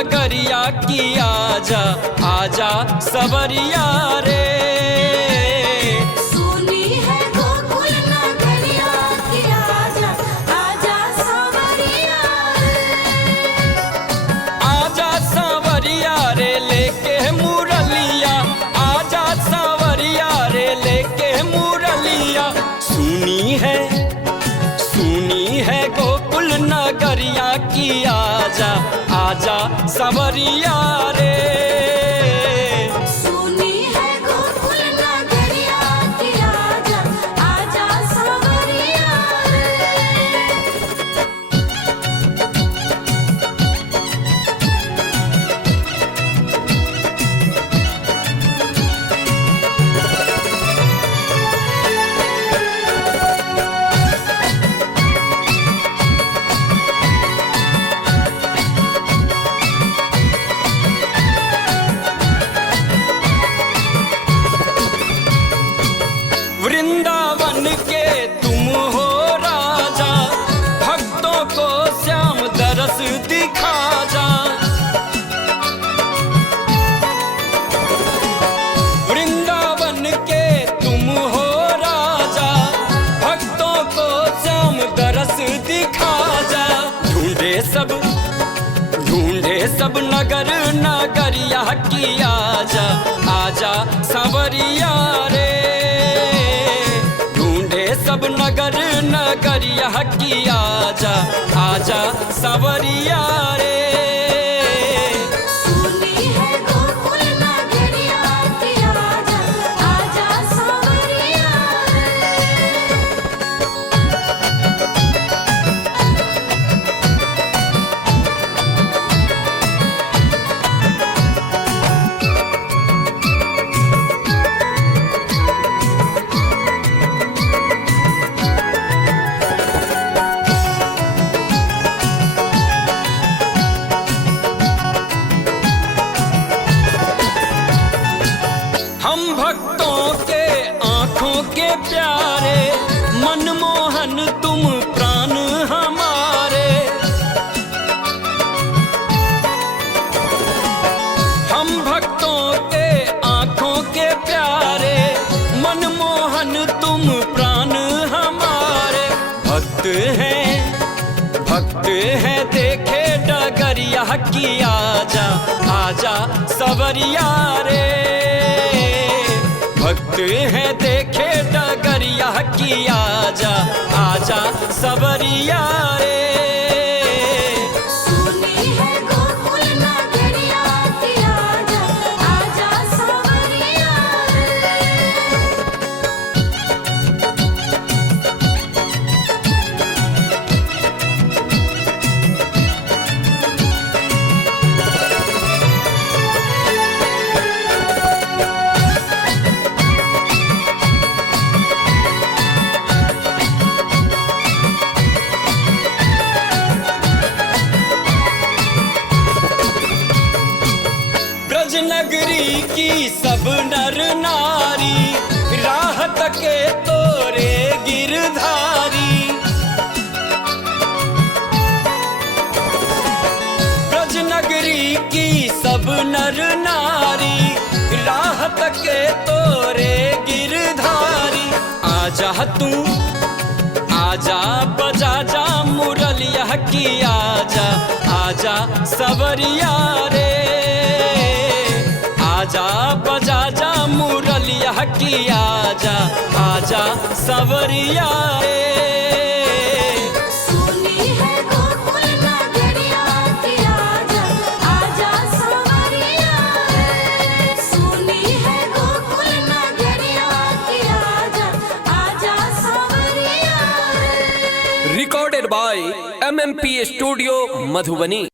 नगरिया की आजा आजा सवरिया रे। सुनी है गोकुल नगरिया की आजा आजा सवरिया रे। आजा सवरिया रे लेके मुरलिया, आजा सवरिया रे लेके मुरलिया। सुनी है गोकुल नगरिया की आजा आजा सवरिया रे। सुनी है गोकुल नगरिया की आजा आजा सवरिया रे। वृंदावन के तुम हो राजा, भक्तों को श्याम दरस दिखा जा। वृंदावन के तुम हो राजा, भक्तों को श्याम दरस दिखा जा। ढूंढे सब नगर नगरिया की आजा आजा सवरिया रे। सब नगर नगरिया की आजा आजा सवरिया रे। सुनी है गोकुल नगरिया की आजा आजा सवरिया रे। हम भक्तों के आंखों के प्यारे, मनमोहन तुम प्राण हमारे। हम भक्तों के आंखों के प्यारे, मनमोहन तुम प्राण हमारे। भक्त हैं देखे डगरिया की आजा आजा सवरिया रे। भक्त है देखे डगरिया की आजा आजा सवरिया रे। सुनी है गोकुल नगरिया की आजा आजा सवरिया रे। ब्रज नगरी की सब नर नारी, राहत के तोरे गिरधारी। ब्रज नगरी की सब नर नारी, राहत के तोरे गिरधारी। आजा तू आजा बजा जा मुरलिया की आजा आजा सवरिया रे। आजा बजा जा मुरलिया की आजा आजा सवरिया रे। सुनी है गोकुल नगरिया की आजा आजा सवरिया रे। सुनी है गोकुल नगरिया की आजा आजा सवरिया रे। Recorded by MMP studio Madhubani.